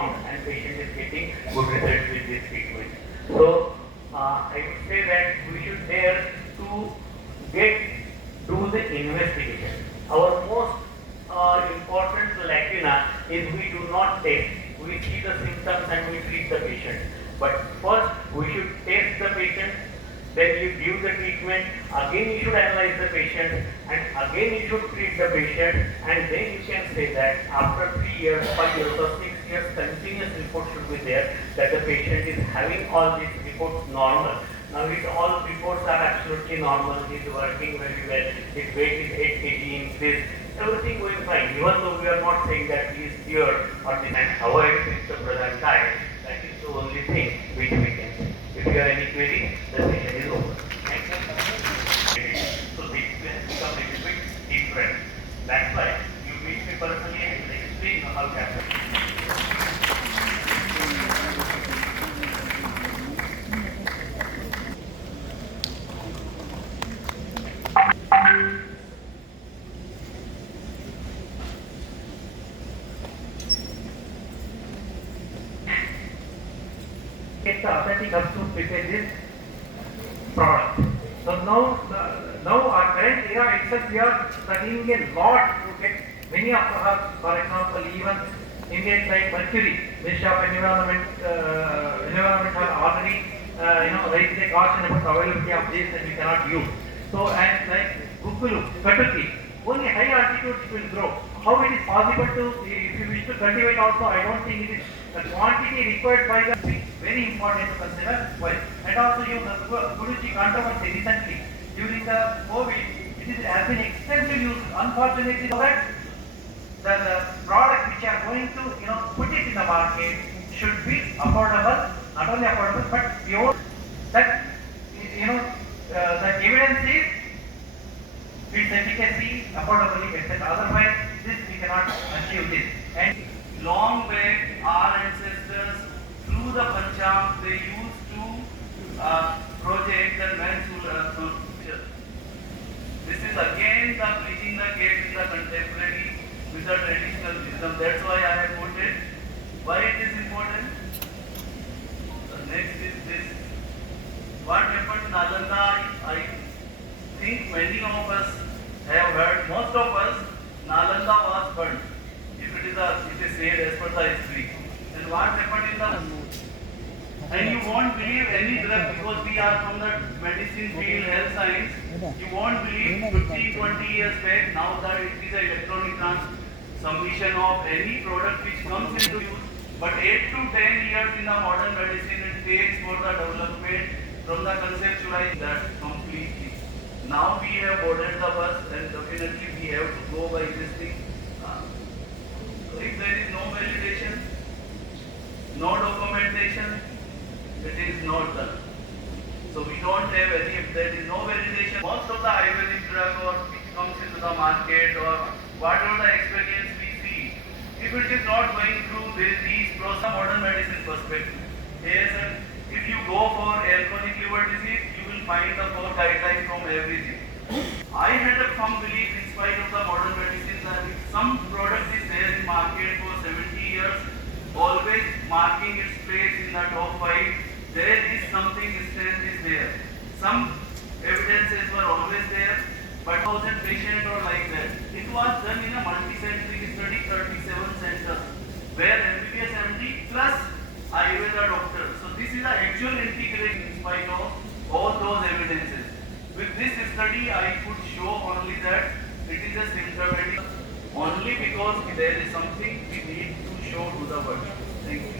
and patient is getting good results with this treatment. So I would say that we should dare to do the investigation. Our most important lacuna is we do not test. We see the symptoms and we treat the patient. But first we should test the patient, then you give the treatment, again you should analyze the patient, and again you should treat the patient, and then you can say that after 3 years, 5 years or 6 years, continuous report should be there that the patient is having all these reports normal. Now his all reports are absolutely normal, he is working very well, his weight is 8 kg increase, everything going fine, even though we are not saying that he is cured or this and avoid with the present diet. That is the only thing which we can say. If you have any query, the session is over. Thank you. So this has become a little bit different. That's why you meet me personally and will explain how it happens. Get the authentic herbs to prepare this product. So now our current era itself, we are studying a lot to get many of the herbs. For example, even Indians like Mercury, Ministry of Environment have already raised a caution about availability of this and we cannot use. So and like Gugulu, Katuki, only high altitudes will grow. How it is possible to, if you wish to cultivate also, I don't think it is the quantity required by the very important to consider. Why? And also you Guruji controversy recently during the COVID, it has been extensively used. Unfortunately, so that the product which are going to put it in the market should be affordable, not only affordable but pure. That the evidence is its efficacy, affordability, etc. Otherwise, this we cannot achieve this. And long back, our ancestors, through the Pancham, they used to project the men's future. This is again the bridging the gap in the contemporary with the traditional wisdom. That's why I have put it. Why it is important? The next is this. What happened in Nalanda, I think many of us have heard, most of us, Nalanda was burnt. If it is said as per the history. Then what happened in the... And you won't believe any drug, because we are from the medicine field, health science. You won't believe 15-20 years back, now that it is an electronic submission of any product which comes into use. But 8 to 10 years in the modern medicine it takes for the development from the conceptualize that completely. Now we have boarded the bus and definitely we have to go by this thing. So if there is no validation, no documentation, it is not done. So we don't have any, if there is no validation, most of the Ayurvedic drug or which comes into the market or whatever the experience we see, if it is not going through these process modern medicine perspective. Yes, and if you go for alcoholic liver disease, you will find the 4 guidelines from everything. I had a firm belief in spite of the modern medicine that if some product is there in market for 70 years, always marking its place in the top 5, there is something strength is there. Some evidences were always there, but 1,000 patients or like that. It was done in a multi-centric study, 37 centers, where MBBS MD plus Ayurveda doctor. So this is the actual integration in spite of all those evidences. With this study, I could show only that it is a symptomatic, only because there is something we need to show to the world. Thank you.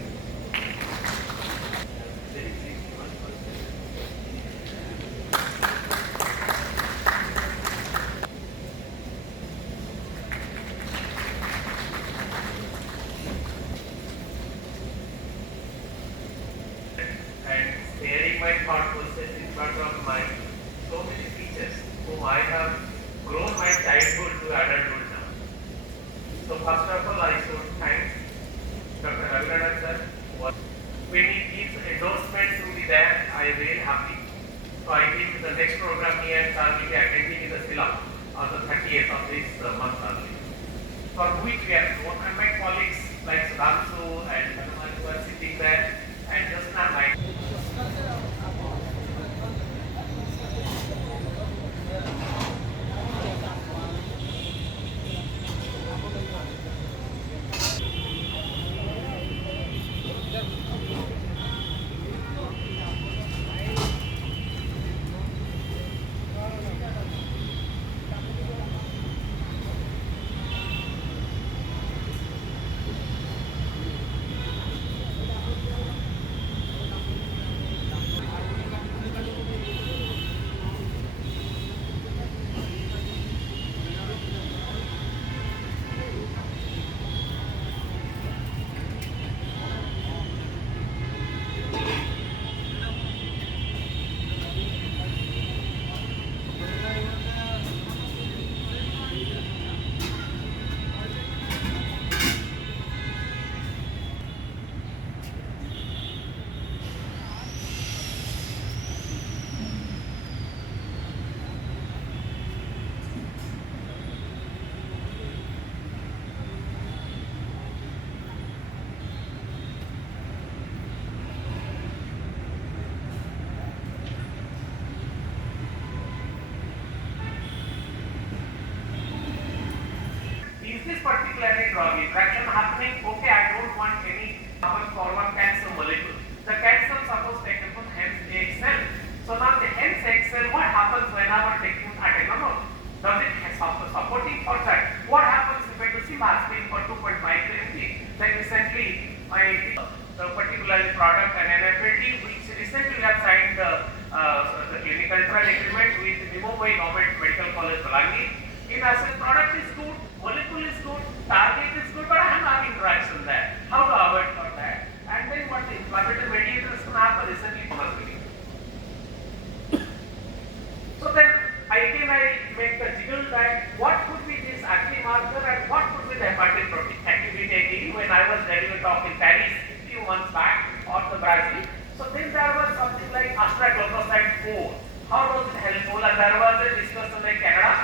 My thought process in front of my so many teachers whom I have grown my childhood to adulthood now. So first of all, I should thank Dr. Raghunathan sir. When he gives endorsement to me, that I am very happy. So I think the next program he and sir will be attending in the Silam on the 30th of this month only, for which we are known, and my colleagues like Sudhanshu and and Hanuman were sitting there, and just now my is this particularly drug interaction happening? Okay, I don't want any happen for one cancer molecule. The cancer suppose taken from hence egg cell. So now the hence egg cell, what happens whenever taken adenoma? Does it have supporting for that? What happens if I do aspirin for 2.5 mg? Like recently, the particular product and NFAD, which recently have signed the clinical trial agreement with Mumbai Government Medical College Balangir. In as a product is good, molecule is good, target is good, but I am having interaction there. How to avoid for that? And then what the inflammatory mediator is going to happen recently. So then I make the jiggle that what could be this acne marker and what could be the hepatic protein activity again when I was delivering talk in Paris a few months back or the Brazil. So then there was something like astraglycoside 4. How was it helpful? And there was a discussion like Canada.